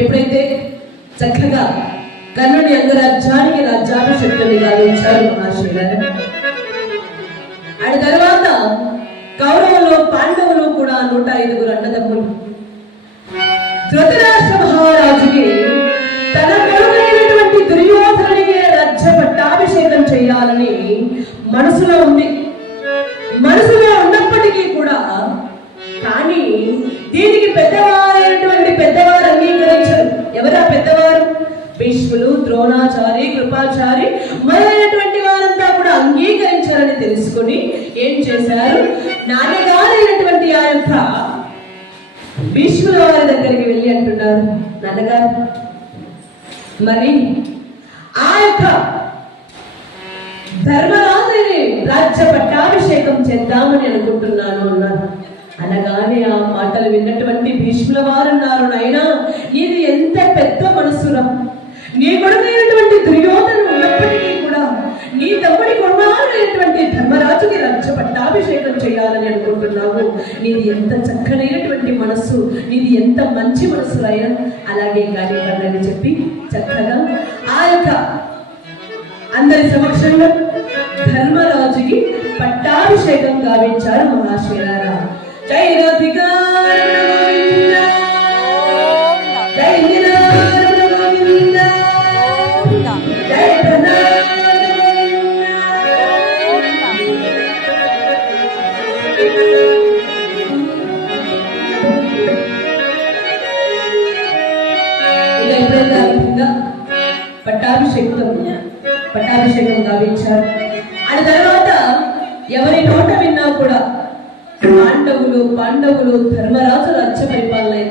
ఎప్పుడైతే చక్కగా కర్ణుడి అంగరాజ్యానికి రాజ్యాభిషేకాన్ని గావించారు మహర్షి గారు. ఆ తర్వాత కౌరవులు పాండవులు కూడా 105 అన్నదమ్ములు. ధృతరాష్ట్ర మహారాజుకి తన కొడుకైనటువంటి దుర్యోధనుడికి రాజ్య పట్టాభిషేకం చేయాలని మనసులో ఉంది. మనసులో ఉన్నప్పటికీ కూడా కానీ దీనికి పెద్దవారు అంగీకరించరు. ఎవరా పెద్దవారు? భీష్ములు, ద్రోణాచారి, కృపాచారి మొదలైనటువంటి వారంతా కూడా అంగీకరించారని తెలుసుకుని ఏం చేశారు? నాన్నగారైనటువంటి ఆ యొక్క భీష్ముల వారి దగ్గరికి వెళ్ళి అంటున్నారు, నాన్నగారు మరి ఆ యొక్క ధర్మరాజుని రాజ్య పట్టాభిషేకం చేద్దామని అనుకుంటున్నాను అన్నారు. అనగానే ఆ మాటలు విన్నటువంటి భీష్ముల వారు అన్నారు, నాయనా ఇది ఎంత పెద్ద మనసురా, నీ కొడుకైనటువంటి దుర్యోధను ఉన్నప్పటికీ కూడా నీ తమ్ముడి కొన్నాళ్ళైనటువంటి ధర్మరాజుకి రాజ్య పట్టాభిషేకం చేయాలని అనుకుంటున్నావు. నీది ఎంత చక్కనైనటువంటి మనస్సు, నీది ఎంత మంచి మనస్సు అయినా అలాగే కానీ చెప్పి చక్కగా ఆ యొక్క అందరి సమక్షంలో ధర్మరాజుకి పట్టాభిషేకం గావించారు మహాశివరారా. జై రాధికా జై గోవింద జై పట్టాభిషేకం గావించారు. ఆ తర్వాత ఎవరి నోట విన్నా కూడా పాండవులు ధర్మరాజు రాజ్య పరిపాలన